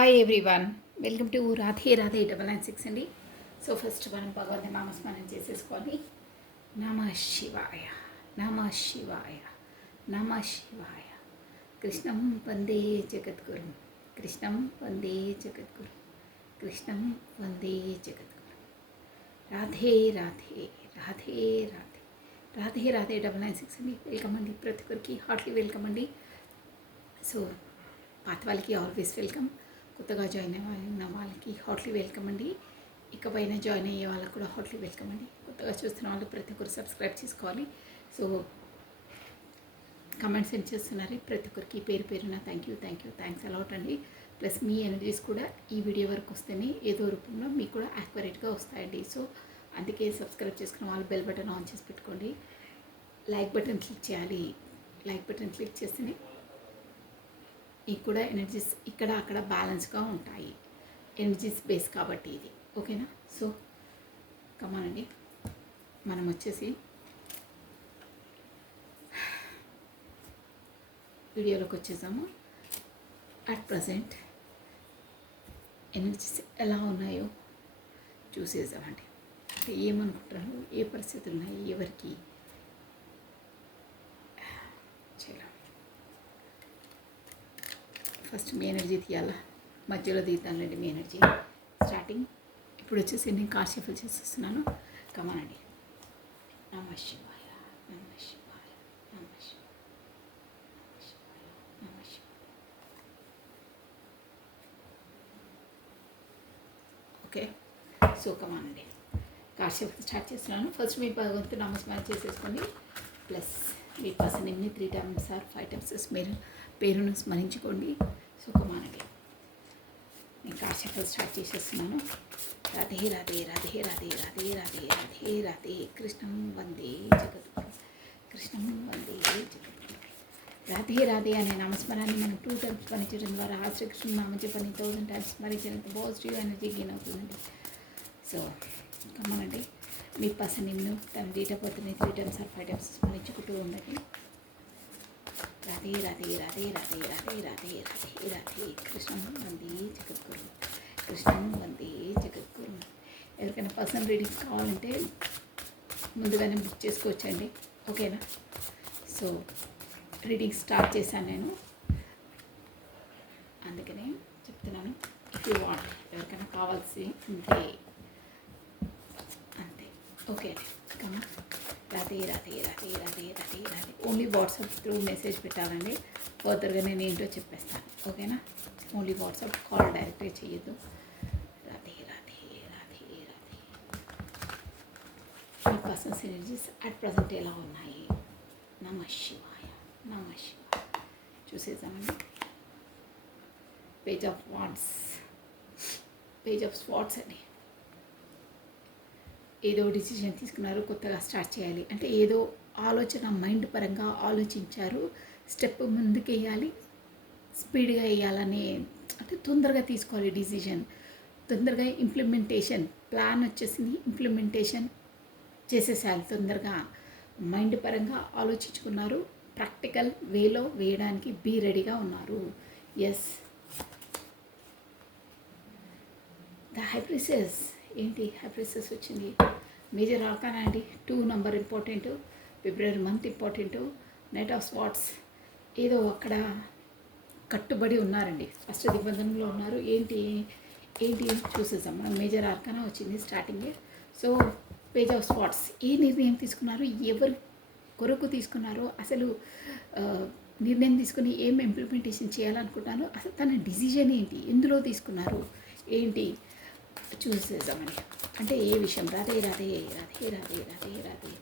Hi everyone, welcome to Radhe Radhe 996 అండి. So first మనం భగవంతు నామస్మరణ చేసేసుకోవాలి. నమ శివాయ, నమ శివాయ, నమ శివాయ. కృష్ణం వందే జగద్గురు, కృష్ణం వందే జగద్గురు, కృష్ణం వందే జగద్గురు. రాధే రాధే రాధే రాధే రాధే రాధే 996 అండి. వెల్కమ్ అండి, ప్రతి ఒక్కరికి హార్ట్లీ వెల్కమ్ అండి. సో పాత వాళ్ళకి ఆల్వేస్ వెల్కమ్, కొత్తగా జాయిన్ అయిన వాళ్ళకి హార్ట్లీ వెల్కమ్ అండి. ఇకపైన జాయిన్ అయ్యే వాళ్ళకి కూడా హార్ట్లీ వెల్కమ్ అండి. కొత్తగా చూస్తున్న వాళ్ళు ప్రతి ఒక్కరు సబ్స్క్రైబ్ చేసుకోవాలి. సో కమెంట్స్ ఏం చేస్తున్నారు ప్రతి ఒక్కరికి పేరు పేరున థ్యాంక్స్ అలాట్ అండి. ప్లస్ మీ ఎనర్జీస్ కూడా ఈ వీడియో వరకు వస్తేనే ఏదో రూపంలో మీకు కూడా యాక్యురేట్గా వస్తాయండి. సో అందుకే సబ్స్క్రైబ్ చేసుకున్న వాళ్ళు బెల్ బటన్ ఆన్ చేసి పెట్టుకోండి. లైక్ బటన్ క్లిక్ చేయాలి. లైక్ బటన్ క్లిక్ చేస్తేనే మీకు కూడా ఎనర్జీస్ ఇక్కడ అక్కడ బ్యాలెన్స్గా ఉంటాయి. ఎనర్జీస్ బేస్ కాబట్టి ఇది ఓకేనా. సో కమానండి, మనం వచ్చేసి వీడియోలోకి వచ్చేసాము. అట్ ప్రజెంట్ ఎనర్జీస్ ఎలా ఉన్నాయో చూసేసామండి. అంటే ఏమనుకుంటున్నారు, ఏ పరిస్థితులు ఉన్నాయి, ఎవరికి ఫస్ట్ మీ ఎనర్జీ తీయాలా, మధ్యలో తీద్దాంలేండి మీ ఎనర్జీ. స్టార్టింగ్ ఇప్పుడు వచ్చేసి నేను కార్డ్ షఫల్ చేసేస్తున్నాను. కమానండి. నమ శివాయ, నమ శివాయ, నమ శివాయ, నమ శివాయ. ఓకే, సో కమానండి, కార్డ్ షఫల్ స్టార్ట్ చేస్తున్నాను. ఫస్ట్ మీ భగవంతు నమస్కారం చేసేసుకోండి. ప్లస్ మీ పర్సన్ నేమ్ని 3 times ఆర్ 5 times మీరు పేరును స్మరించుకోండి. సో కమానండి, నేను కార్డ్ షఫల్ స్టార్ట్ చేసేస్తున్నాను. రాధే రాధే రాధే రాధే రాధే రాధే రాధే రాధే కృష్ణం వందే జగద్గురు, కృష్ణం వందే జగద్గురు. రాధే రాధే అనే నామస్మరాన్ని మనం 2 times స్మరించడం ద్వారా ఆ శ్రీకృష్ణ నామజపాన్ని 1000 times స్మరించినంత పాజిటివ్ ఎనర్జీ గెయిన్ అవుతుందండి. సో కమానండి, మీ పర్సన్ నిన్ను తన డేట్ ఆఫ్ బర్త్ని 3 times ఆర్ 5 times స్మరించుకుంటూ ఉండండి. రాధే రాధే రాధే రాధే రాధే రాధే రాధే రాధే కృష్ణం వందే జగద్గురు, కృష్ణం వందే జగద్గురు. ఎవరికైనా పర్సనల్ రీడింగ్స్ కావాలంటే ముందుగానే బుక్ చేసుకోవచ్చండి, ఓకేనా. సో రీడింగ్ స్టార్ట్ చేశాను నేను, అందుకనే చెప్తున్నాను. ఇఫ్ యూ వాంట్, ఎవరికైనా కావాల్సి ఉంటే అంతే, okay come on. Radhe Radhe Radhe Radhe Radhe Radhe. Only WhatsApp through message పెట్టాలండి. ఫర్దర్గా నేను ఏంటో చెప్పేస్తాను, ఓకేనా. ఓన్లీ వాట్సాప్, కాల్ డైరెక్ట్గా చేయొద్దు. రాధే రాధే రాధే రాధే. మీ పర్సన్స్ ఎనర్జీస్ అట్ ప్రజెంట్ ఎలా ఉన్నాయి. నమ శివాయ, నమ శివాయ. చూసేసామండి. Page of wands, page of swords అండి. ఏదో డిసిషన్ తీసుకున్నారు, కొత్తగా స్టార్ట్ చేయాలి అంటే ఏదో ఆలోచన మైండ్ పరంగా ఆలోచించారు. స్టెప్ ముందుకు వేయాలి, స్పీడ్గా వేయాలని, అంటే తొందరగా తీసుకోవాలి డిసిషన్, తొందరగా ఇంప్లిమెంటేషన్. ప్లాన్ వచ్చేసింది, ఇంప్లిమెంటేషన్ చేసేసేయాలి తొందరగా. మైండ్ పరంగా ఆలోచించుకున్నారు, ప్రాక్టికల్ వేలో వేయడానికి బీ రెడీగా ఉన్నారు. Yes, the high princess. ఏంటి హై ప్రిన్సెస్ వచ్చింది, మేజర్ ఆర్కానా అండి. 2 number important, February month important. Knight of swords, ఏదో అక్కడ కట్టుబడి ఉన్నారండి, ఫస్ట్ నిబంధనలో ఉన్నారు. ఏంటి ఏంటి చూసేసాం మనం. మేజర్ ఆర్కానా వచ్చింది స్టార్టింగే. సో పేజ్ ఆఫ్ స్వాట్స్, ఏ నిర్ణయం తీసుకున్నారు, ఎవరు కొరకు తీసుకున్నారో, అసలు నిర్ణయం తీసుకుని ఏం ఇంప్లిమెంటేషన్ చేయాలనుకుంటున్నారు, అసలు తన డిసిజన్ ఏంటి, ఎందులో తీసుకున్నారు ఏంటి చూసేద్దామని. అంటే ఏ విషయం. రాధే రాధే రాధే రాధే రాధే రాధే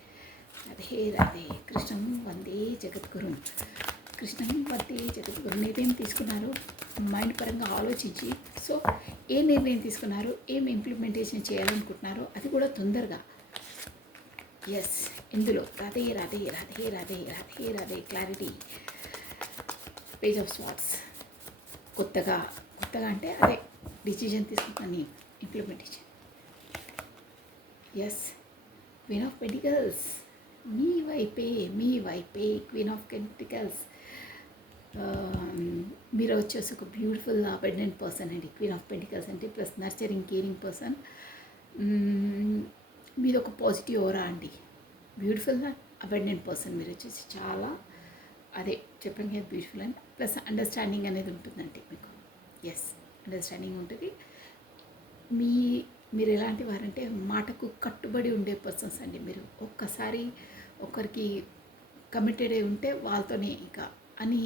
రాధే రాధే కృష్ణం వందే జగద్గురు, కృష్ణం వందే జగద్గురు. నిర్ణయం తీసుకున్నారు మైండ్ పరంగా ఆలోచించి. సో ఏ నిర్ణయం తీసుకున్నారు, ఏం ఇంప్లిమెంటేషన్ చేయాలనుకుంటున్నారో అది కూడా తొందరగా. ఎస్, ఇందులో Radhe Radhe Radhe Radhe Radhe Radhe clarity. Page of swords, కొత్తగా అంటే అదే డిసిజన్ తీసుకుంటాను, implementation. Yes, queen of pentacles, మీ వైపే క్వీన్ ఆఫ్ పెంటికల్స్. మీరు వచ్చేసి ఒక బ్యూటిఫుల్ అబెండెంట్ పర్సన్ అండి. క్వీన్ ఆఫ్ పెంటికల్స్ అంటే ప్లస్ నర్చరింగ్ కేరింగ్ పర్సన్. మీరు ఒక పాజిటివ్ ఓరా అండి. బ్యూటిఫుల్ అబెండెంట్ పర్సన్ మీరు వచ్చేసి చాలా అదే చెప్పాను కదా బ్యూటిఫుల్ అండ్ ప్లస్ అండర్స్టాండింగ్ అనేది ఉంటుందండి మీకు. ఎస్, అండర్స్టాండింగ్ ఉంటుంది. మీ మీరు ఎలాంటి వారంటే మాటకు కట్టుబడి ఉండే పర్సన్స్ అండి మీరు. ఒక్కసారి ఒకరికి కమిటెడ్ అయి ఉంటే వాళ్ళతోనే ఇక అని.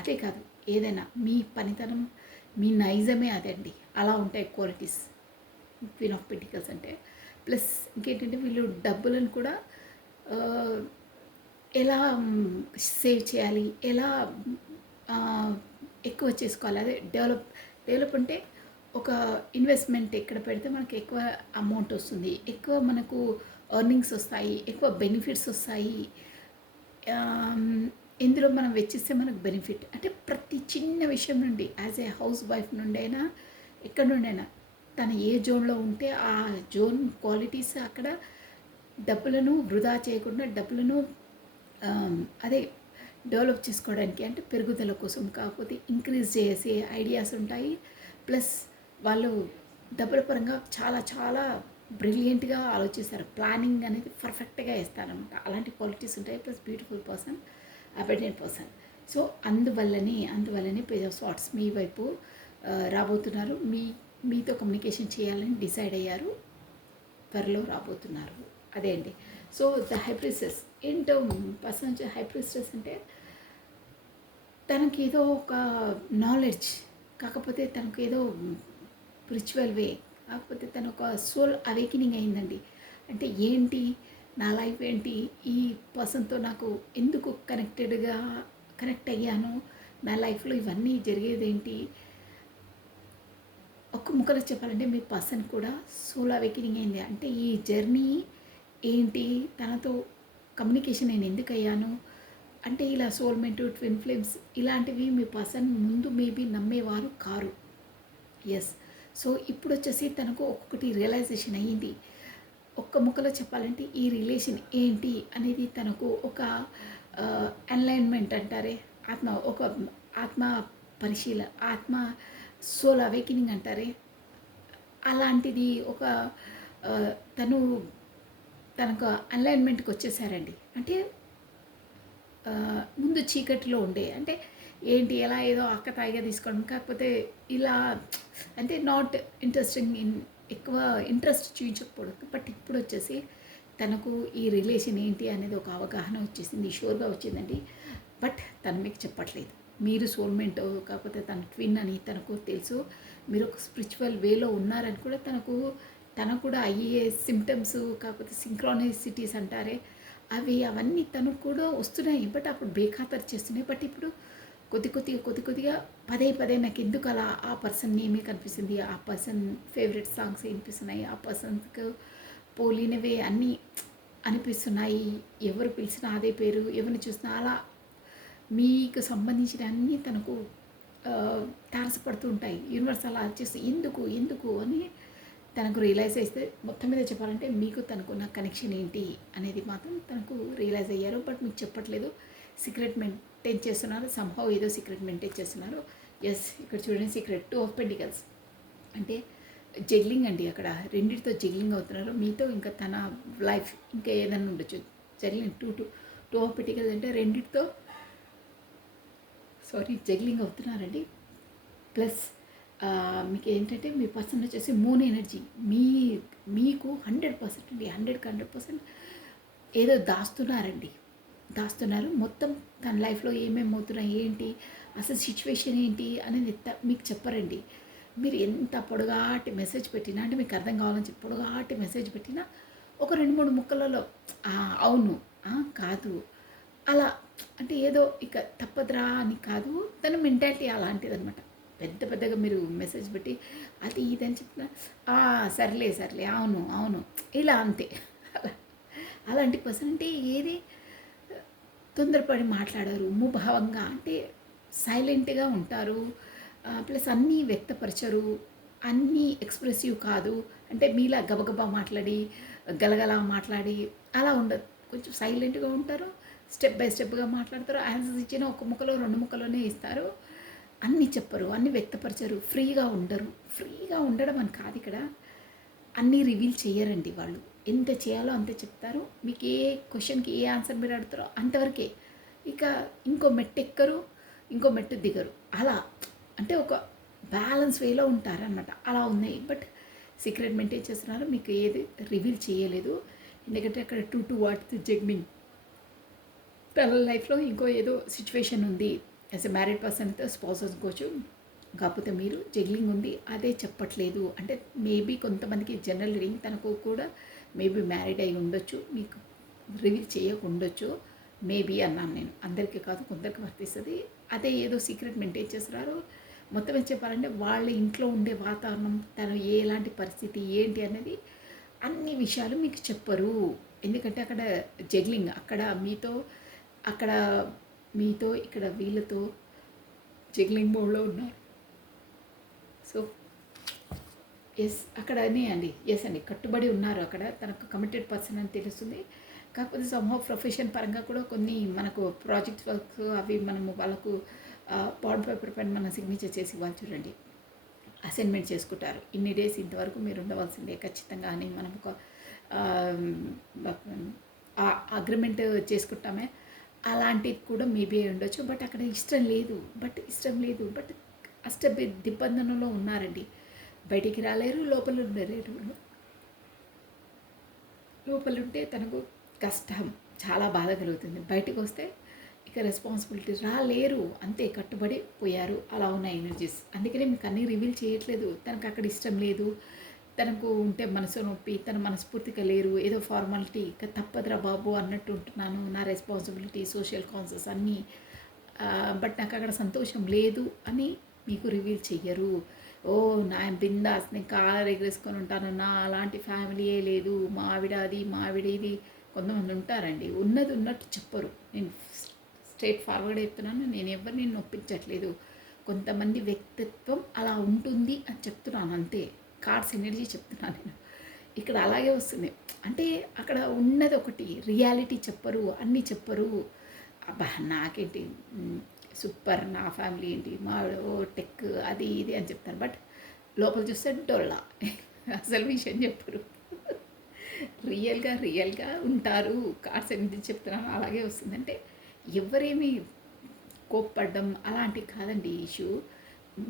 అదే కాదు, ఏదైనా మీ పనితనం మీ నైజమే అదే అండి. అలా ఉంటాయి క్వాలిటీస్ క్వీన్ ఆఫ్ పెంటికల్స్ అంటే. ప్లస్ ఇంకేంటంటే వీళ్ళు డబ్బులను కూడా ఎలా సేవ్ చేయాలి, ఎలా ఎక్కువ చేసుకోవాలి, అదే డెవలప్ అంటే ఒక ఇన్వెస్ట్మెంట్ ఎక్కడ పెడితే మనకు ఎక్కువ అమౌంట్ వస్తుంది, ఎక్కువ మనకు ఎర్నింగ్స్ వస్తాయి, ఎక్కువ బెనిఫిట్స్ వస్తాయి, ఇందులో మనం వెచ్చిస్తే మనకు బెనిఫిట్ అంటే ప్రతి చిన్న విషయం నుండి యాజ్ ఏ హౌస్ వైఫ్ నుండి అయినా ఎక్కడి నుండి అయినా తను ఏ జోన్లో ఉంటే ఆ జోన్ క్వాలిటీస్ అక్కడ డబ్బులను వృధా చేయకుండా డబ్బులను అదే డెవలప్ చేసుకోవడానికి అంటే పెరుగుదల కోసం కాకపోతే ఇంక్రీజ్ చేసే ఐడియాస్ ఉంటాయి. ప్లస్ వాళ్ళు డబ్బుల పరంగా చాలా చాలా బ్రిలియంట్గా ఆలోచిస్తారు. ప్లానింగ్ అనేది పర్ఫెక్ట్గా వేస్తారనమాట. అలాంటి క్వాలిటీస్ ఉంటాయి. Plus beautiful person, abundant person. So అందువల్లనే పేజ్ ఆఫ్ స్వార్డ్స్ మీ వైపు రాబోతున్నారు. మీతో కమ్యూనికేషన్ చేయాలని డిసైడ్ అయ్యారు. త్వరలో రాబోతున్నారు. అదే అండి. సో ద హైప్రిస్టెస్ ఏంటో పర్సన్ హైప్రిస్టెస్ అంటే తనకి ఏదో ఒక నాలెడ్జ్, కాకపోతే తనకు ఏదో స్పిరిచువల్ వే, కాకపోతే తన ఒక సోల్ అవేకినింగ్ అయిందండి. అంటే ఏంటి నా లైఫ్ ఏంటి, ఈ పర్సన్తో నాకు ఎందుకు కనెక్ట్ అయ్యాను, నా లైఫ్లో ఇవన్నీ జరిగేదేంటి. ఒక్క ముక్కలో చెప్పాలంటే మీ పర్సన్ కూడా సోల్ అవేకినింగ్ అయింది. అంటే ఈ జర్నీ ఏంటి, తనతో కమ్యూనికేషన్ నేను ఎందుకు అయ్యాను అంటే ఇలా సోల్మేట్, ట్విన్ ఫ్లేమ్స్ ఇలాంటివి మీ పర్సన్ ముందు మేబీ నమ్మేవారు కారు. ఎస్. సో ఇప్పుడు వచ్చేసి తనకు ఒక్కొక్కటి రియలైజేషన్ అయ్యింది. ఒక్క ముక్కలో చెప్పాలంటే ఈ రిలేషన్ ఏంటి అనేది తనకు ఒక అలైన్మెంట్ అంటారే, ఆత్మ పరిశీలన, ఆత్మ సోల్ అవేకినింగ్ అంటారే, అలాంటిది ఒక తనకు అలైన్మెంట్కి వచ్చేసారండి. అంటే ముందు చీకటిలో ఉండే అంటే ఏంటి ఎలా ఏదో ఆకతాయిగా తీసుకోవడం, కాకపోతే ఇలా అంటే నాట్ ఇంట్రెస్టింగ్ ఇన్ ఎక్కువ ఇంట్రెస్ట్ చూపించకపోవడం. బట్ ఇప్పుడు వచ్చేసి తనకు ఈ రిలేషన్ ఏంటి అనేది ఒక అవగాహన వచ్చేసింది, షూర్గా వచ్చిందండి. బట్ తను మీకు చెప్పట్లేదు. మీరు సోల్మేట్ కాకపోతే తన ట్విన్ అని తనకు తెలుసు. మీరు ఒక స్పిరిచువల్ వేలో ఉన్నారని కూడా తన కూడా అయ్యే సిమ్టమ్స్, కాకపోతే సింక్రానిసిటీస్ అంటారే అవన్నీ తనకు కూడా వస్తున్నాయి. బట్ అప్పుడు బేఖాతరు చేస్తున్నాయి. బట్ ఇప్పుడు కొద్దిగా పదే నాకు ఎందుకు అలా ఆ పర్సన్ నేమే కనిపిస్తుంది, ఆ పర్సన్ ఫేవరెట్ సాంగ్స్ వినిపిస్తున్నాయి, ఆ పర్సన్కి పోలినవే అన్నీ అనిపిస్తున్నాయి, ఎవరు పిలిచినా అదే పేరు, ఎవరిని చూసినా అలా మీకు సంబంధించిన అన్నీ తనకు తారసపడుతూ ఉంటాయి. యూనివర్స్ అలా చేసి ఎందుకు అని తనకు రియలైజ్ అయితే మొత్తం మీద చెప్పాలంటే మీకు తనకున్న కనెక్షన్ ఏంటి అనేది మాత్రం తనకు రియలైజ్ అయ్యారు. బట్ మీకు చెప్పట్లేదు, సీక్రెట్ మెయింటైన్ చేస్తున్నారు. సంహౌ ఏదో సీక్రెట్ మెయింటైన్ చేస్తున్నారు. ఎస్, ఇక్కడ చూడండి సీక్రెట్ 2 ఆఫ్ పెంటికల్స్ అంటే జగ్లింగ్ అండి. అక్కడ రెండింటితో జగ్లింగ్ అవుతున్నారు. మీతో ఇంకా తన లైఫ్ ఇంకా ఏదైనా ఉండొచ్చు. జగ్లింగ్ 2 ఆఫ్ పెంటికల్స్ అంటే రెండింటితో జగ్లింగ్ అవుతున్నారండి. ప్లస్ మీకు ఏంటంటే మీ పర్సన్ వచ్చేసి మూన్ ఎనర్జీ మీకు 100% అండి, 100% ఏదో దాస్తున్నారు. మొత్తం తన లైఫ్లో ఏమేమి అవుతున్నాయి ఏంటి అసలు సిచ్యువేషన్ ఏంటి అనేది మీకు చెప్పరండి. మీరు ఎంత పొడగాటి మెసేజ్ పెట్టినా అంటే మీకు అర్థం కావాలని చెప్పి పొడగాటి మెసేజ్ పెట్టినా ఒక 2-3 ముక్కలలో అవును కాదు అలా అంటే ఏదో ఇక తప్పదురా అని కాదు, తన మెంటాలిటీ అలాంటిది అనమాట. పెద్దగా మీరు మెసేజ్ పెట్టి అది ఇదని చెప్పిన సర్లే అవును ఇలా అంతే. అలాంటి పర్సన్ అంటే ఏది తొందరపడి మాట్లాడారు, ముభావంగా అంటే సైలెంట్గా ఉంటారు. ప్లస్ అన్నీ వ్యక్తపరచరు, అన్నీ ఎక్స్ప్రెసివ్ కాదు. అంటే మీలా గబగబా మాట్లాడి గలగలా మాట్లాడి అలా ఉండదు. కొంచెం సైలెంట్గా ఉంటారు. స్టెప్ బై స్టెప్గా మాట్లాడతారు. ఆన్సర్స్ ఇచ్చిన ఒక ముక్కలో 2 ముక్కలోనే ఇస్తారు. అన్నీ చెప్పరు, అన్నీ వ్యక్తపరచరు, ఫ్రీగా ఉండరు. ఫ్రీగా ఉండడం అని కాదు ఇక్కడ, అన్నీ రివీల్ చేయరండి వాళ్ళు. ఎంత చేయాలో అంతే చెప్తారు. మీకు ఏ క్వశ్చన్కి ఏ ఆన్సర్ మీరు అడుగుతారో అంతవరకే. ఇక ఇంకో మెట్టు ఎక్కరు, ఇంకో మెట్టు దిగరు. అలా అంటే ఒక బ్యాలెన్స్ వేలో ఉంటారనమాట. అలా ఉన్నాయి. బట్ సీక్రెట్ మెయింటైన్ చేస్తున్నారు. మీకు ఏది రివీల్ చేయలేదు. ఎందుకంటే అక్కడ 2 వాట్స్ జగ్నింగ్. తన లైఫ్లో ఇంకో ఏదో సిచ్యువేషన్ ఉంది. యాజ్ ఎ మ్యారీడ్ పర్సన్తో స్పౌస్ అనుకోవచ్చు, కాకపోతే మీరు జగ్లింగ్ ఉంది అదే చెప్పట్లేదు. అంటే మేబీ కొంతమందికి జనరల్ రీడింగ్ తనకు కూడా మేబీ మ్యారీడ్ అయి ఉండొచ్చు, మీకు రివీల్ చేయకుండొచ్చు. మేబీ అన్నాను నేను, అందరికీ కాదు కొందరికి వర్తిస్తుంది. అదే ఏదో సీక్రెట్ మెయింటైన్ చేస్తున్నారు. మొత్తం ఏం చెప్పాలంటే వాళ్ళ ఇంట్లో ఉండే వాతావరణం, తను ఎలాంటి పరిస్థితి ఏంటి అనేది అన్ని విషయాలు మీకు చెప్పరు. ఎందుకంటే అక్కడ జగ్లింగ్, అక్కడ మీతో ఇక్కడ వీళ్ళతో జగ్లింగ్ మోడ్లో ఉన్నారు. సో అక్కడనే అండి, అండి కట్టుబడి ఉన్నారు. అక్కడ తనకు కమిటెడ్ పర్సన్ అని తెలుస్తుంది. కాకపోతే సమ్హౌ ప్రొఫెషన్ పరంగా కూడా కొన్ని మనకు ప్రాజెక్ట్ వర్క్ అవి మనము వాళ్ళకు బాండ్ పేపర్ పైన మనం సిగ్నేచర్ చేసి ఇవ్వాలి చూడండి, అసైన్మెంట్ చేసుకుంటారు. ఇన్ని డేస్ ఇంతవరకు మీరు ఉండవలసిందే ఖచ్చితంగా అని మనం ఒక అగ్రిమెంట్ చేసుకుంటామే. అలాంటిది కూడా మేబీ ఉండొచ్చు. బట్ అక్కడ ఇష్టం లేదు. బట్ అష్ట దిగ్బంధనంలో ఉన్నారండి. బయటికి రాలేరు, లోపల ఉండలేరు. లోపలుంటే తనకు కష్టం, చాలా బాధ కలుగుతుంది. బయటకు వస్తే ఇక రెస్పాన్సిబిలిటీ రాలేరు, అంతే కట్టుబడి పోయారు. అలా ఉన్న ఎనర్జీస్. అందుకనే మీకు అన్నీ రివీల్ చేయట్లేదు. తనకు అక్కడ ఇష్టం లేదు, తనకు ఉంటే మనసు నొప్పి, తన మనస్ఫూర్తిగా లేరు, ఏదో ఫార్మాలిటీ, ఇక తప్పదురా బాబు అన్నట్టు ఉంటున్నాను, నా రెస్పాన్సిబిలిటీ, సోషల్ కాన్సెస్ అన్నీ, బట్ నాకు అక్కడ సంతోషం లేదు అని మీకు రివీల్ చెయ్యరు. ఓ నా బిందాస్, నేను కారు ఎగరేసుకొని ఉంటాను, నా అలాంటి ఫ్యామిలీయే లేదు, మా ఆవిడ అది, మా ఆవిడ ఇది. కొంతమంది ఉంటారండి, ఉన్నది ఉన్నట్టు చెప్పరు. నేను స్ట్రైట్ ఫార్వర్డ్ చెప్తున్నాను, నేను ఎవరిని నొప్పించట్లేదు. కొంతమంది వ్యక్తిత్వం అలా ఉంటుంది అని చెప్తున్నాను అంతే. కార్డ్స్ ఎనర్జీ చెప్తున్నాను నేను. ఇక్కడ అలాగే వస్తుంది. అంటే అక్కడ ఉన్నది ఒకటి, రియాలిటీ చెప్పరు, అన్నీ చెప్పరు. అబ్బా నాకేంటి సూపర్, నా ఫ్యామిలీ ఏంటి, మా ఓ టెక్ అది ఇది అని చెప్తారు. బట్ లోపల చూస్తే డొల్లా, అసలు విషయం చెప్పరు. రియల్గా ఉంటారు. కార్డ్స్ ఎనర్జీ చెప్తున్నాను అలాగే వస్తుందంటే ఎవరేమీ కోప్పడ్డం అలాంటివి కాదండి ఇష్యూ.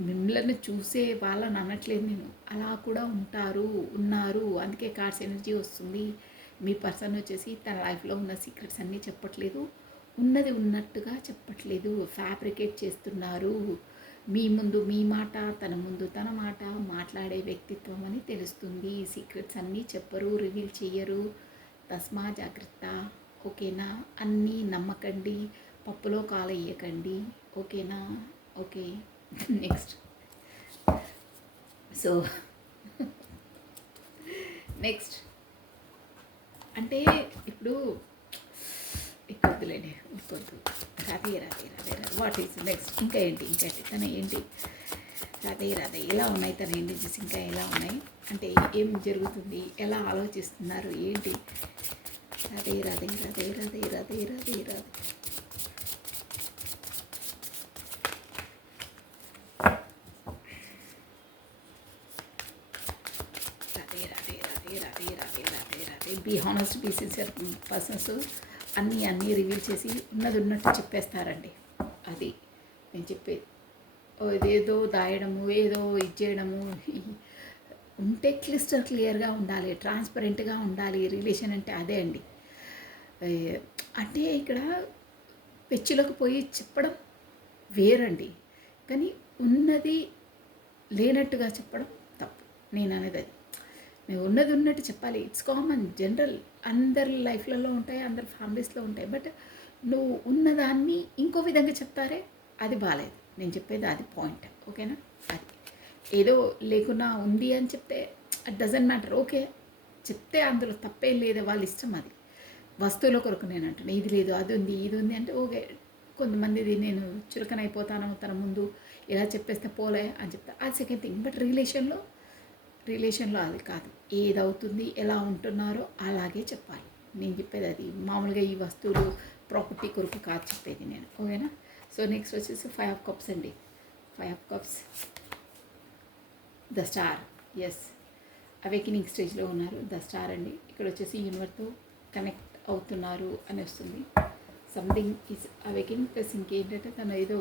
మిమ్మల్ని చూసే వాళ్ళని అనట్లేదు నేను, అలా కూడా ఉన్నారు. అందుకే కార్డ్స్ ఎనర్జీ వస్తుంది. మీ పర్సన్ వచ్చేసి తన లైఫ్లో ఉన్న సీక్రెట్స్ అన్నీ చెప్పట్లేదు, ఉన్నది ఉన్నట్టుగా చెప్పట్లేదు, ఫ్యాబ్రికేట్ చేస్తున్నారు. మీ ముందు మీ మాట, తన ముందు తన మాట, మాట్లాడే వ్యక్తిత్వం అని తెలుస్తుంది. సీక్రెట్స్ అన్నీ చెప్పరు, రివీల్ చెయ్యరు. తస్మా జాగ్రత్త. ఓకేనా? అన్నీ నమ్మకండి, పప్పులో కాలయ్యకండి. ఓకేనా? ఓకే. నెక్స్ట్. సో నెక్స్ట్ అంటే ఇప్పుడు వద్దులేండి, వద్దు. Radhe what is next? ఇంకా ఏంటి తన ఏంటి? రాధే ఎలా ఉన్నాయి తన ఎనర్జీస్, ఇంకా ఎలా ఉన్నాయి అంటే ఏం జరుగుతుంది, ఎలా ఆలోచిస్తున్నారు ఏంటి? Radhe be honest, be sincere persons అన్నీ రివీల్ చేసి ఉన్నది ఉన్నట్టు చెప్పేస్తారండి. అది నేను చెప్పేది. ఇదేదో దాయడము, ఏదో ఇది చేయడము ఉంటే క్లియర్గా ఉండాలి, ట్రాన్స్పరెంట్గా ఉండాలి. రిలేషన్ అంటే అదే అండి. అంటే ఇక్కడ పెచ్చులకు పోయి చెప్పడం వేరండి, కానీ ఉన్నది లేనట్టుగా చెప్పడం తప్పు. నేను అనేది అది. మేము ఉన్నది ఉన్నట్టు చెప్పాలి. ఇట్స్ కామన్, జనరల్, అందరి లైఫ్లలో ఉంటాయి, అందరి ఫ్యామిలీస్లో ఉంటాయి. బట్ నువ్వు ఉన్నదాన్ని ఇంకో విధంగా చెప్తారే, అది బాగాలేదు. నేను చెప్పేది అది పాయింట్. ఓకేనా? అది ఏదో లేకున్నా ఉంది అని చెప్తే ఇట్ డజంట్ మ్యాటర్. ఓకే, చెప్తే అందులో తప్పేం లేదు, వాళ్ళ ఇష్టం. అది వస్తువుల కొరకు నేను అంటున్నాను. ఇది లేదు, అది ఉంది, ఇది ఉంది అంటే ఓకే. కొంతమందిది నేను చులకనైపోతాను, తన ముందు ఇలా చెప్పేస్తే పోలే అని చెప్తా, అది సెకండ్ థింగ్. బట్ రిలేషన్లో అది కాదు. ఏదవుతుంది, ఎలా ఉంటున్నారో అలాగే చెప్పాలి. నేను చెప్పేది అది. మామూలుగా ఈ వస్తువులు ప్రాపర్టీ కొరకు కాదు చెప్పేది నేను, ఓకేనా. సో నెక్స్ట్ వచ్చేసి 5 ఆఫ్ కప్స్ అండి. 5 of cups, the star. Yes, awakening స్టేజ్లో ఉన్నారు, ద స్టార్ అండి. ఇక్కడ వచ్చేసి యూనివర్స్తో కనెక్ట్ అవుతున్నారు అని వస్తుంది. సంథింగ్ ఈజ్ అవేకినింగ్ ప్లస్ ఇంకేంటంటే తను ఏదో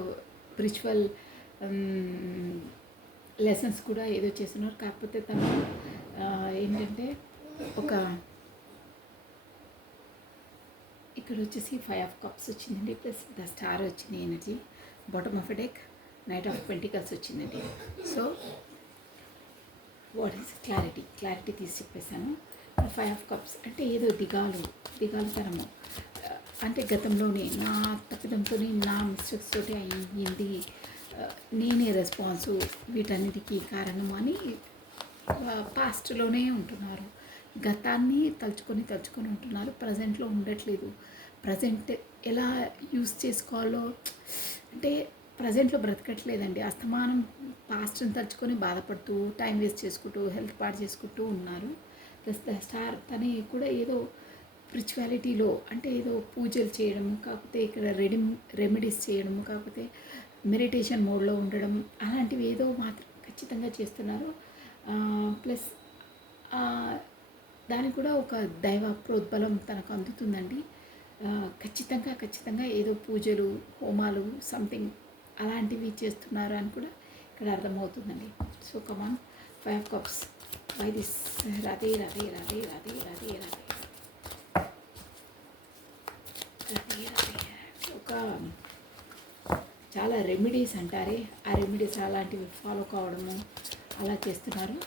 స్పిరిచువల్ లెసన్స్ కూడా ఏదో చేస్తున్నారు. కాకపోతే తను ఏంటంటే ఒక ఇక్కడ వచ్చేసి 5 ఆఫ్ కప్స్ వచ్చిందండి, ప్లస్ ద స్టార్ వచ్చింది energy. Bottom of a deck knight of pentacles వచ్చిందండి. సో వాట్ ఈస్ క్లారిటీ తీసి చెప్పేశాను. 5 ఆఫ్ కప్స్ అంటే ఏదో దిగాలుతనము, అంటే గతంలోనే నా తప్పిదంతో నా మిస్టేక్స్ తోటి అయ్యింది, నేనే రెస్పాన్సు వీటన్నిటికీ కారణం అని పాస్ట్లోనే ఉంటున్నారు. గతాన్ని తలుచుకొని ఉంటున్నారు, ప్రజెంట్లో ఉండట్లేదు. ప్రజెంట్ ఎలా యూస్ చేసుకోవాలో అంటే ప్రజెంట్లో బ్రతకట్లేదండి. అస్తమానం పాస్ట్ని తలుచుకొని బాధపడుతూ టైం వేస్ట్ చేసుకుంటూ హెల్త్ పాడు చేసుకుంటూ ఉన్నారు. ప్లస్ ద స్టార్ తనే కూడా ఏదో స్పిరిచువాలిటీలో అంటే ఏదో పూజలు చేయడము, కాకపోతే ఇక్కడ రెమెడీస్ చేయడము, కాకపోతే మెడిటేషన్ మోడ్లో ఉండడం, అలాంటివి ఏదో మాత్రం ఖచ్చితంగా చేస్తున్నారు. ప్లస్ దానికి కూడా ఒక దైవ ప్రోద్బలం తనకు అందుతుందండి. ఖచ్చితంగా ఏదో పూజలు హోమాలు సంథింగ్ అలాంటివి చేస్తున్నారు అని కూడా ఇక్కడ అర్థమవుతుందండి. So come on 5 cups, why this Radhe Radhe Radhe Radhe Radhe Radhe Radhe Radhe. ఒక చాలా రెమెడీస్ అంటారే, ఆ రెమెడీస్ అలాంటివి ఫాలో కావడము అలా చేస్తున్నారు.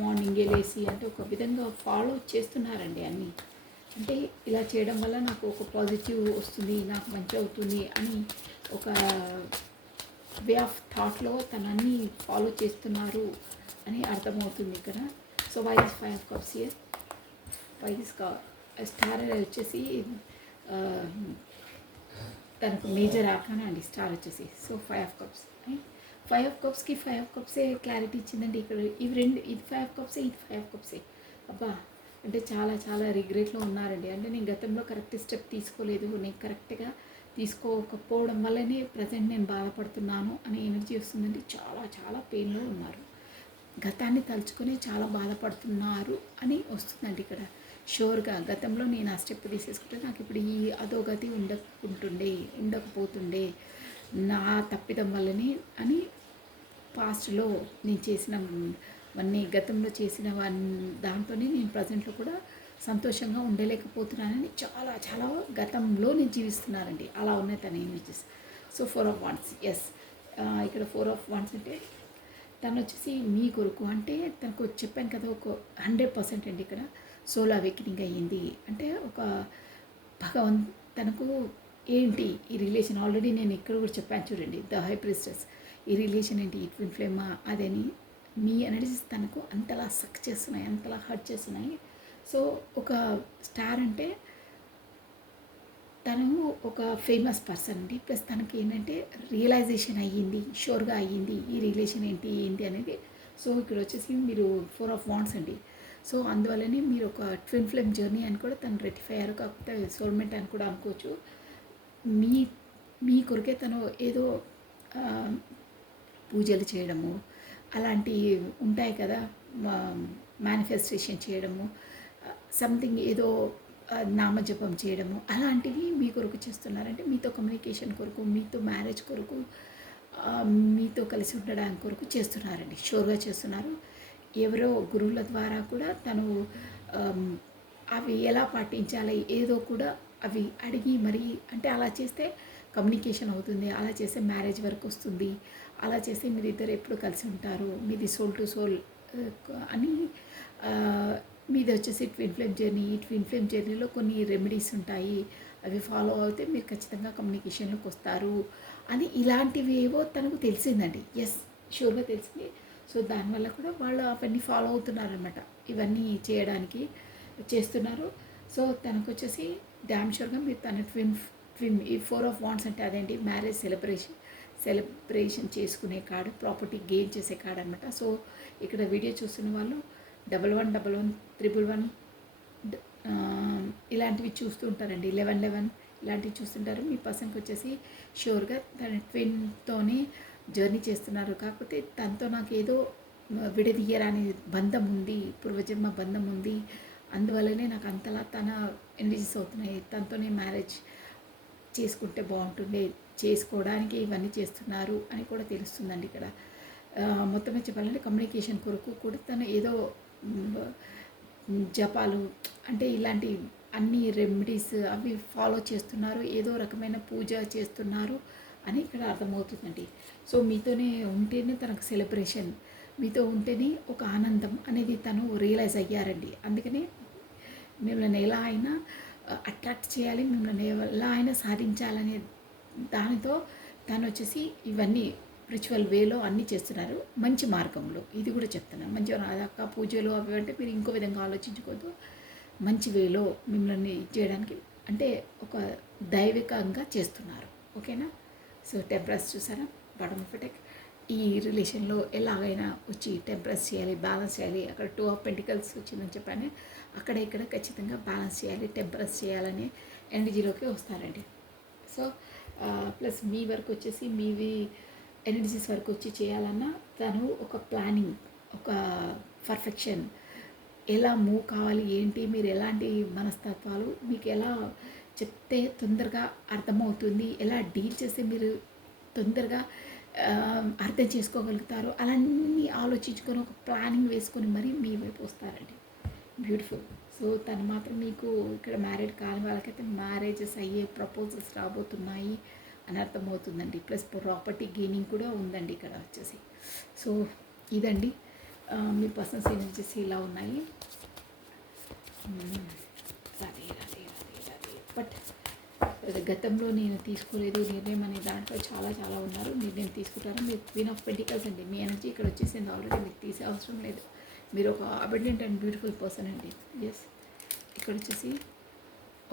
మార్నింగే లేసి అంటే ఒక విధంగా ఫాలో చేస్తున్నారండి అన్నీ. అంటే ఇలా చేయడం వల్ల నాకు ఒక పాజిటివ్ వస్తుంది, నాకు మంచి అవుతుంది అని ఒక వే ఆఫ్ థాట్లో తనన్నీ ఫాలో చేస్తున్నారు అని అర్థమవుతుంది ఇక్కడ. So why is 5 of cups here, why is star వచ్చేసి తనకు మేజర్ ఆర్కానా అండి స్టార్ వచ్చేసి. సో 5 ఆఫ్ కప్స్, 5 ఆఫ్ కప్స్కి 5 ఆఫ్ కప్సే క్లారిటీ ఇచ్చిందండి ఇక్కడ. ఇవి రెండు, ఇది 5 ఆఫ్ కప్సే, ఇది 5 ఆఫ్ కప్సే. అబ్బా, అంటే చాలా రిగ్రెట్లో ఉన్నారండి. అంటే నేను గతంలో కరెక్ట్ స్టెప్ తీసుకోలేదు, నేను కరెక్ట్గా తీసుకోకపోవడం వల్లనే ప్రజెంట్ నేను బాధపడుతున్నాను అనే ఎనర్జీ వస్తుందండి. చాలా పెయిన్లో ఉన్నారు, గతాన్ని తలుచుకొని చాలా బాధపడుతున్నారు అని వస్తుందండి ఇక్కడ. షూర్గా గతంలో నేను ఆ స్టెప్ తీసేసుకుంటే నాకు ఇప్పుడు ఈ అధోగతి ఉండకపోతుండే నా తప్పిదం వల్లనే అని పాస్ట్లో నేను చేసినవన్నీ, గతంలో చేసిన దాంతోనే నేను ప్రజెంట్లో కూడా సంతోషంగా ఉండలేకపోతున్నానని చాలా గతంలో నేను జీవిస్తున్నానండి. అలా ఉన్నాయి తన images. So 4 of wands, yes, ఇక్కడ 4 ఆఫ్ వాండ్స్ అంటే తను వచ్చేసి మీ కొరకు అంటే తనకు చెప్పాను కదా, ఒక 100% అండి ఇక్కడ సోల్ అవేకనింగ్ అయ్యింది. అంటే ఒక తనకు ఏంటి ఈ రిలేషన్, ఆల్రెడీ నేను ఇక్కడ కూడా చెప్పాను చూడండి, ద హై ప్రిస్టెస్. ఈ రిలేషన్ ఏంటి, ట్విన్ ఫ్లేమా అదని మీ ఎనర్జీస్ తనకు అంతలా సక్ చేస్తున్నాయి, అంతలా హర్ట్ చేస్తున్నాయి. సో ఒక స్టార్ అంటే తను ఒక ఫేమస్ పర్సన్ అండి. ప్లస్ తనకి ఏంటంటే రియలైజేషన్ అయ్యింది, షూర్గా అయ్యింది ఈ రిలేషన్ ఏంటి అనేది. సో ఇక్కడ వచ్చేసి మీరు 4 ఆఫ్ వాండ్స్ అండి. సో అందువల్లనే మీరు ఒక ట్విన్ ఫ్లేమ్ జర్నీ అని కూడా తను రెటిఫై అయ్యారు, కాకపోతే సోల్మెంట్ అని కూడా అనుకోవచ్చు. మీ కొరకే తను ఏదో పూజలు చేయడము అలాంటివి ఉంటాయి కదా, మేనిఫెస్టేషన్ చేయడము, సంథింగ్ ఏదో నామజపం చేయడము అలాంటివి మీ కొరకు చేస్తున్నారంటే మీతో కమ్యూనికేషన్ కొరకు, మీతో మ్యారేజ్ కొరకు, మీతో కలిసి ఉండడానికి కొరకు చేస్తున్నారండి, షూర్గా చేస్తున్నారు. ఎవరో గురువుల ద్వారా కూడా తను అవి ఎలా పాటించాలి ఏదో కూడా అవి అడిగి మరి, అంటే అలా చేస్తే కమ్యూనికేషన్ అవుతుంది, అలా చేస్తే మ్యారేజ్ వరకు వస్తుంది, అలా చేస్తే మీరు ఇద్దరు ఎప్పుడు కలిసి ఉంటారు, మీది సోల్ టు సోల్ అని. మీది వచ్చేసి ట్విన్ ఫ్లేమ్ జర్నీ. ఈ ట్విన్ ఫ్లేమ్ జర్నీలో కొన్ని రెమెడీస్ ఉంటాయి, అవి ఫాలో అయితే మీరు ఖచ్చితంగా కమ్యూనికేషన్లోకి వస్తారు అని ఇలాంటివి ఏవో తనకు తెలిసిందండి. ఎస్, షూర్గా తెలిసింది. సో దానివల్ల కూడా వాళ్ళు అవన్నీ ఫాలో అవుతున్నారనమాట, ఇవన్నీ చేయడానికి చేస్తున్నారు. సో తనకు వచ్చేసి డ్యామ్ షూర్గా మీరు తన ట్విన్ ఈ 4 ఆఫ్ వాండ్స్ అంటే అదేంటి, మ్యారేజ్ సెలబ్రేషన్ చేసుకునే కార్డు, ప్రాపర్టీ గెయిన్ చేసే కార్డు అనమాట. సో ఇక్కడ వీడియో చూస్తున్న వాళ్ళు 111111 ఇలాంటివి చూస్తూ ఉంటారండి. 11 ఇలాంటివి చూస్తుంటారు. మీ పర్సన్కి వచ్చేసి షూర్గా తన ట్విన్‌తోని జర్నీ చేస్తున్నారు. కాకపోతే తనతో నాకేదో విడదీయరాని బంధం ఉంది. పూర్వజన్మ బంధం ఉంది. అందువల్లనే నాకు అంతలా తన ఎనర్జీస్ అవుతున్నాయి. తనతోనే మ్యారేజ్ చేసుకుంటే బాగుంటుండే, చేసుకోవడానికి ఇవన్నీ చేస్తున్నారు అని కూడా తెలుస్తుందండి ఇక్కడ. మొత్తం మీద చెప్పాలంటే కమ్యూనికేషన్ కొరకు కూడా తను ఏదో జపాలు అంటే ఇలాంటి అన్ని రెమెడీస్ అవి ఫాలో చేస్తున్నారు. ఏదో రకమైన పూజ చేస్తున్నారు అని ఇక్కడ అర్థమవుతుందండి. సో మీతోనే ఉంటేనే తనకు సెలబ్రేషన్, మీతో ఉంటేనే ఒక ఆనందం అనేది తను రియలైజ్ అయ్యారండి. అందుకనే మిమ్మల్ని ఎలా అయినా అట్రాక్ట్ చేయాలి, మిమ్మల్ని ఎలా అయినా సాధించాలనే దానితో తను వచ్చేసి ఇవన్నీ రిచువల్ వేలో అన్నీ చేస్తున్నారు. మంచి మార్గంలో ఇది కూడా చెప్తున్నాను. మంచి అదక్క పూజలు అవి అంటే మీరు ఇంకో విధంగా ఆలోచించుకోవద్దు. మంచి వేలో మిమ్మల్ని చేయడానికి అంటే ఒక దైవికంగా చేస్తున్నారు. ఓకేనా? సో టెంపరస్ చూసారా, బాటమ్ ఆఫ్ టెక్ ఈ రిలేషన్లో ఎలాగైనా వచ్చి టెంపరస్ చేయాలి, బ్యాలెన్స్ చేయాలి. అక్కడ 2 ఆఫ్ పెంటికల్స్ వచ్చిందని చెప్పాను. అక్కడ ఇక్కడ ఖచ్చితంగా బ్యాలెన్స్ చేయాలి, టెంపరస్ చేయాలనే ఎనర్జీలోకి వస్తారండి. సో ప్లస్ మీ వర్క్ వచ్చేసి మీవి ఎనర్జీస్ వరకు వచ్చి చేయాలన్నా తను ఒక ప్లానింగ్, ఒక పర్ఫెక్షన్, ఎలా మూవ్ కావాలి ఏంటి, మీరు ఎలాంటి మనస్తత్వాలు, మీకు ఎలా చెప్తే తొందరగా అర్థమవుతుంది, ఎలా డీల్ చేస్తే మీరు తొందరగా అర్థం చేసుకోగలుగుతారు, అలాన్నీ ఆలోచించుకొని ఒక ప్లానింగ్ వేసుకొని మరీ మీ వైపు వస్తారండి. బ్యూటిఫుల్. సో తను మాత్రం మీకు ఇక్కడ మ్యారీడ్ కాని వాళ్ళకైతే మ్యారేజెస్ అయ్యే ప్రపోజల్స్ రాబోతున్నాయి అని అర్థమవుతుందండి. ప్లస్ ప్రాపర్టీ గెయినింగ్ కూడా ఉందండి ఇక్కడ వచ్చేసి. సో ఇదండి మీ పర్సనల్ ఎనర్జీస్ ఇలా ఉన్నాయి. రాదే రాదే రాదే రాదే బట్ గతంలో నేను తీసుకోలేదు నిర్ణయం అనే దాంట్లో చాలా చాలా ఉన్నారు. నిర్ణయం తీసుకుంటారు. మీరు క్వీన్ ఆఫ్ పెంటికల్స్ అండి. మీ ఎనర్జీ ఇక్కడ వచ్చేసింది ఆల్రెడీ, మీకు తీసే అవసరం లేదు. మీరు ఒక అబెండెంట్ అండ్ బ్యూటిఫుల్ పర్సన్ అండి. ఎస్, ఇక్కడ వచ్చేసి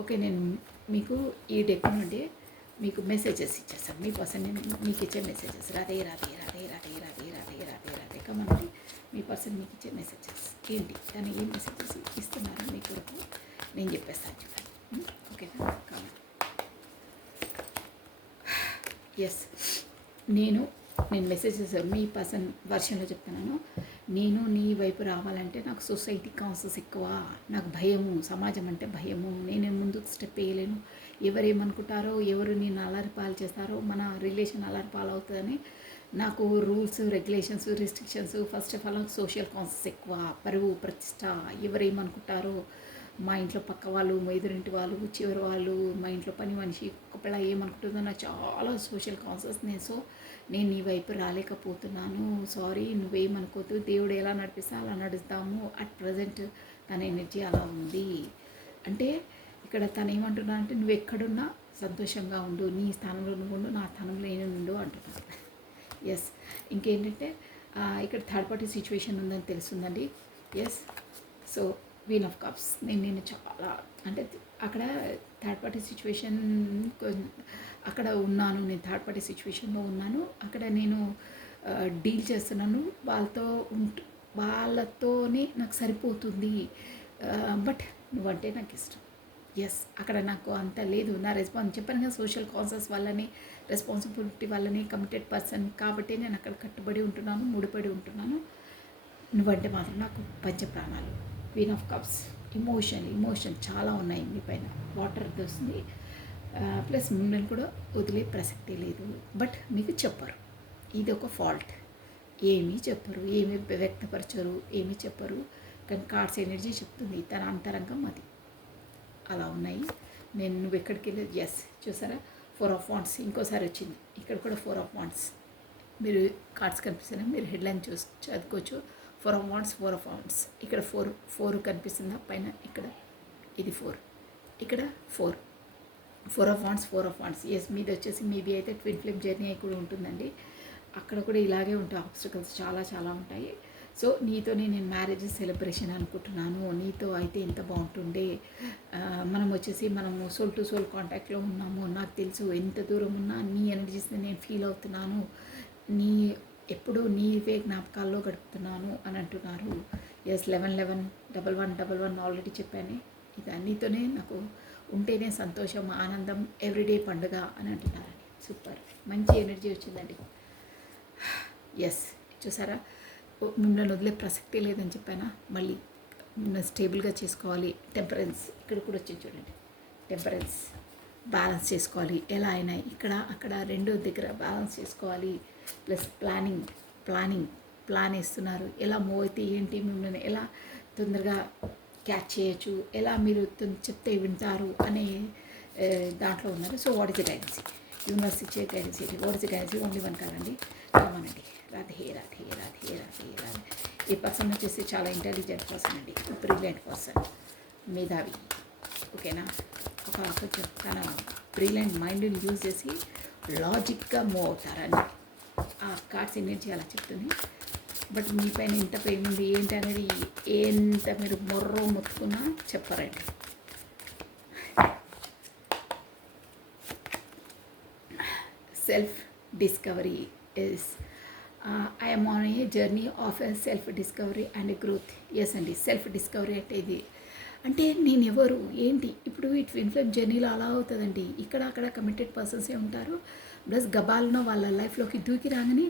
ఓకే, నేను మీకు ఈ డెక్ నుండి మీకు మెసేజెస్ ఇచ్చేస్తాను. మీ పర్సన్ మీకు ఇచ్చే మెసేజెస్ రాదే రాదే రాదే రాదే రాదే రాదే రాదే రాదే కమండి. మీ పర్సన్ మీకు ఇచ్చే మెసేజెస్ ఏంటి, తను ఏ మెసేజెస్ ఇస్తున్నారో మీ కొరకు నేను చెప్పేస్తాను చూడండి. ఓకేనా? కాబట్టి ఎస్, నేను మెసేజెస్ మీ పర్సన్ వర్షన్లో చెప్తున్నాను. నేను నీ వైపు రావాలంటే నాకు సొసైటీ కౌన్సిల్స్ ఎక్కువ, నాకు భయము, సమాజం అంటే భయము, నేను ముందు స్టెప్ వేయలేను, ఎవరేమనుకుంటారో, ఎవరు నేను అలరిపాలు చేస్తారో, మన రిలేషన్ అలరిపాలు అవుతుందని నాకు rules, regulations, restrictions, first of all social councils ఎక్కువ, పరువు, ప్రతిష్ట, ఎవరేమనుకుంటారో, మా ఇంట్లో పక్క వాళ్ళు, మా ఎదురింటి వాళ్ళు, చివరి వాళ్ళు, మా ఇంట్లో పని మనిషి, ఒక పిల్ల ఏమనుకుంటుందో నాకు చాలా సోషల్ కాన్సెస్. నేను నీ వైపు రాలేకపోతున్నాను, సారీ, నువ్వేమనుకోవద్దు, దేవుడు ఎలా నడిపిస్తే అలా నడుస్తాము. అట్ ప్రజెంట్ తన ఎనర్జీ అలా ఉంది. అంటే ఇక్కడ తను ఏమంటున్నా అంటే నువ్వు ఎక్కడున్నా సంతోషంగా ఉండు, నీ స్థానంలో నువ్వు ఉండు, నా స్థానంలో నేను ఉండు అంటున్నాను. ఎస్, ఇంకేంటంటే ఇక్కడ థర్డ్ పార్టీ సిచ్యువేషన్ ఉందని తెలుస్తుందండి. Yes, so queen of cups, నేను చాలా అంటే అక్కడ థర్డ్ పార్టీ సిచ్యువేషన్ అక్కడ ఉన్నాను, నేను థర్డ్ పార్టీ సిచ్యువేషన్లో ఉన్నాను. అక్కడ నేను డీల్ చేస్తున్నాను వాళ్ళతోనే నాకు సరిపోతుంది. బట్ నువ్వంటే నాకు ఇష్టం. ఎస్, అక్కడ నాకు అంత లేదు. నా చెప్పాను కదా, సోషల్ కాన్సెస్ వల్లనే, రెస్పాన్సిబిలిటీ వల్లనే, కమిటెడ్ పర్సన్ కాబట్టి నేను అక్కడ కట్టుబడి ఉంటున్నాను, ముడిపడి ఉంటున్నాను. నువ్వంటే మాత్రం నాకు పంచప్రాణాలు. క్వీన్ ఆఫ్ కప్స్, ఇమోషన్ చాలా ఉన్నాయి మీ పైన. వాటర్ వస్తుంది. ప్లస్ మిమ్మల్ని కూడా వదిలే ప్రసక్తే లేదు. బట్ మీకు చెప్పరు, ఇది ఒక ఫాల్ట్. ఏమీ చెప్పరు, ఏమీ వ్యక్తపరచరు, ఏమీ చెప్పరు. కానీ కార్డ్స్ ఎనర్జీ చెప్తుంది, తన అంతరంగం అది. అలా ఉన్నాయి. నువ్వు ఎక్కడికి వెళ్ళేది. ఎస్, చూసారా, 4 ఆఫ్ వాండ్స్ ఇంకోసారి వచ్చింది. ఇక్కడ కూడా 4 ఆఫ్ వాండ్స్. మీరు కార్డ్స్ కనిపిస్తున్నా, మీరు హెడ్లైన్ చదువుకోవచ్చు. 4 ఆఫ్ వాండ్స్, 4 ఆఫ్ వాండ్స్. ఇక్కడ 4 కనిపిస్తుందా పైన? ఇక్కడ ఇది 4, ఇక్కడ 4 of wands, 4 of wands. Yes, మీది వచ్చేసి మేబీ అయితే ట్విన్ ఫ్లేమ్ జర్నీ కూడా ఉంటుందండి. అక్కడ కూడా ఇలాగే ఉంటాయి, ఆబ్స్టికల్స్ చాలా చాలా ఉంటాయి. సో నీతోనే నేను మ్యారేజ్ సెలబ్రేషన్ అనుకుంటున్నాను, నీతో అయితే ఎంత బాగుంటుండే. మనం వచ్చేసి మనము సోల్ టు సోల్ కాంటాక్ట్లో ఉన్నాము. నాకు తెలుసు ఎంత దూరం ఉన్నా నీ ఎనర్జీస్ని నేను ఫీల్ అవుతున్నాను, ఎప్పుడూ నీవే జ్ఞాపకాల్లో గడుపుతున్నాను అని అంటున్నారు. ఎస్, 1111 1111 ఆల్రెడీ చెప్పాను. ఇక అన్నితోనే నాకు ఉంటేనే సంతోషం, ఆనందం, ఎవ్రీడే పండుగ అని అంటున్నారండి. సూపర్, మంచి ఎనర్జీ వచ్చిందండి. ఎస్, చూసారా, మిమ్మల్ని వదిలే ప్రసక్తే లేదని చెప్పానా. మళ్ళీ స్టేబుల్గా చేసుకోవాలి. టెంపరెన్స్ ఇక్కడ కూడా వచ్చింది చూడండి. టెంపరెన్స్ బ్యాలెన్స్ చేసుకోవాలి. ఎలా అయినా ఇక్కడ అక్కడ రెండు దగ్గర బ్యాలెన్స్ చేసుకోవాలి. ప్లస్ ప్లాన్ వేస్తున్నారు. ఎలా మూవ్ అయితే ఏంటి, మిమ్మల్ని ఎలా తొందరగా క్యాచ్ చేయొచ్చు, ఎలా మీరు చెప్తే వింటారు అనే దాంట్లో ఉన్నారు. So what is the guidance, universe ఇచ్చే గైడెన్స్ ఏంటి? What is the guidance? Only one కాదండి, కామనండి. రాధే రాధే రాధే రాధే రాధే. ఈ పర్సన్ వచ్చేసి చాలా ఇంటెలిజెంట్ పర్సన్ అండి, బ్రిలియంట్ పర్సన్, మేధావి. ఓకేనా, ఒక కొంచెం తన బ్రిలియంట్ మైండ్ని యూజ్ చేసి లాజిక్గా మూవ్ అవుతారని ఆ కార్డ్స్ ఎనర్జీ అలా చెప్తుంది. బట్ మీ పైన ఇంత ప్రేమ ఉంది ఏంటి అనేది ఎంత మీరు మొత్తుకున్నా చెప్పారండి. Self discovery is I'm on a journey of a self discovery and growth. Yes అండి, సెల్ఫ్ డిస్కవరీ అంటే ఇది అంటే నేను ఎవరు ఏంటి. ఇప్పుడు ఈ ట్విన్ ఫ్లేమ్ జర్నీలో అలా అవుతుందండి. ఇక్కడ అక్కడ కమిటెడ్ పర్సన్సే ఉంటారు. ప్లస్ గబాలను వాళ్ళ లైఫ్లోకి దూకి రాగానే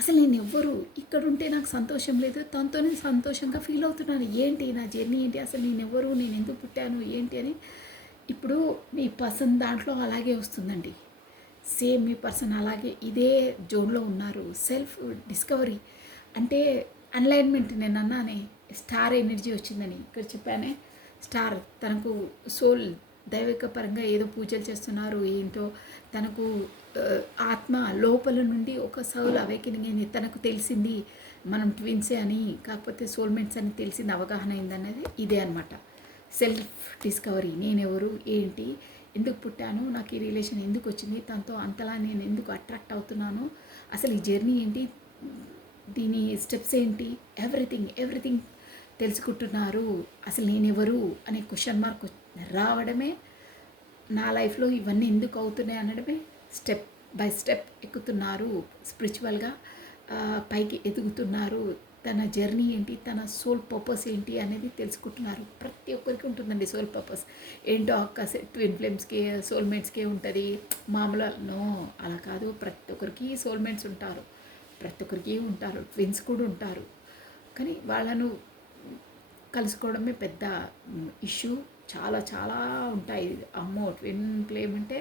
అసలు నేను ఎవ్వరు, ఇక్కడ ఉంటే నాకు సంతోషం లేదు, తనతోనే సంతోషంగా ఫీల్ అవుతున్నాను. ఏంటి నా జర్నీ ఏంటి, అసలు నేను ఎవరు, నేను ఎందుకు పుట్టాను ఏంటి అని. ఇప్పుడు మీ పర్సన్ దాంట్లో అలాగే వస్తుందండి. సేమ్ మీ పర్సన్ అలాగే ఇదే జోన్లో ఉన్నారు. సెల్ఫ్ డిస్కవరీ అంటే అన్లైన్మెంట్. నేను అన్నానే స్టార్ ఎనర్జీ వచ్చిందని, ఇక్కడ చెప్పానే స్టార్. తనకు సోల్ దైవిక పరంగా ఏదో పూజలు చేస్తున్నారు, ఏంటో తనకు ఆత్మ లోపల నుండి ఒక సౌల్ అవేకెనింగ్ అయింది. తనకు తెలిసింది మనం ట్విన్సే అని, కాకపోతే సోల్మేట్స్ అని తెలిసింది, అవగాహన అయిందనేది ఇదే అనమాట. Self discovery. నేనెవరు, ఏంటి, ఎందుకు పుట్టాను, నాకు ఈ రిలేషన్ ఎందుకు వచ్చింది, తనతో అంతలా నేను ఎందుకు అట్రాక్ట్ అవుతున్నాను, అసలు ఈ జర్నీ ఏంటి, దీని స్టెప్స్ ఏంటి, ఎవ్రీథింగ్ తెలుసుకుంటున్నారు. అసలు నేనెవరు అనే క్వశ్చన్ మార్క్ రావడమే, నా లైఫ్లో ఇవన్నీ ఎందుకు అవుతున్నాయి అనడమే, స్టెప్ బై స్టెప్ ఎక్కుతున్నారు. స్పిరిచువల్గా పైకి ఎదుగుతున్నారు. తన జర్నీ ఏంటి, తన సోల్ పర్పస్ ఏంటి అనేది తెలుసుకుంటున్నారు. ప్రతి ఒక్కరికి ఉంటుందండి సోల్ పర్పస్. ఏంటో ఒక్క ట్విన్ ఫ్లేమ్స్కి సోల్మేట్స్కే ఉంటుంది మామూలు. నో, అలా కాదు. ప్రతి ఒక్కరికి సోల్మేట్స్ ఉంటారు, ప్రతి ఒక్కరికి ఉంటారు, ట్విన్స్ కూడా ఉంటారు. కానీ వాళ్ళను కలుసుకోవడమే పెద్ద ఇష్యూ. చాలా చాలా ఉంటాయి. అమ్మో, ట్విన్ ఫ్లేమ్ అంటే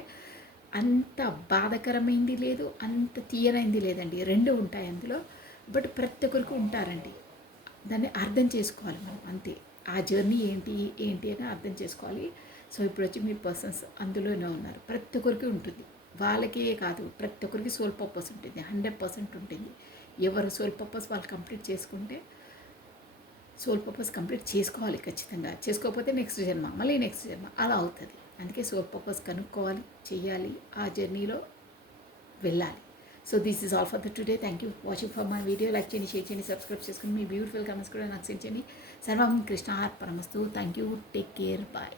అంత బాధకరమైంది లేదు, అంత తీయనైంది లేదండి, రెండు ఉంటాయి అందులో. బట్ ప్రతి ఒక్కరికి ఉంటారండి. దాన్ని అర్థం చేసుకోవాలి మనం, అంతే. ఆ జర్నీ ఏంటి అని అర్థం చేసుకోవాలి. సో ఇప్పుడు వచ్చి మీ పర్సన్స్ అందులోనే ఉన్నారు. ప్రతి ఒక్కరికి ఉంటుంది, వాళ్ళకే కాదు, ప్రతి ఒక్కరికి సోల్ పర్పస్ ఉంటుంది, 100% ఉంటుంది. ఎవరు సోల్ పర్పస్ వాళ్ళు కంప్లీట్ చేసుకుంటే, సోల్ పర్పస్ కంప్లీట్ చేసుకోవాలి ఖచ్చితంగా. చేసుకోకపోతే నెక్స్ట్ జన్మ, మళ్ళీ నెక్స్ట్ జన్మ అలా అవుతుంది. అందుకే సోల్ పర్పస్ కనుక్కోవాలి, చెయ్యాలి, ఆ జర్నీలో వెళ్ళాలి. So this is all for the today. Thank you watching for my video. Like చేయండి, షేర్ చేయండి, సబ్స్క్రైబ్ చేసుకుని మీ బ్యూటిఫుల్ కమెంట్స్ కూడా నాకు సెండ్ చేయండి. సర్వం కృష్ణ అర్పణమస్తు. Thank you, take care, bye.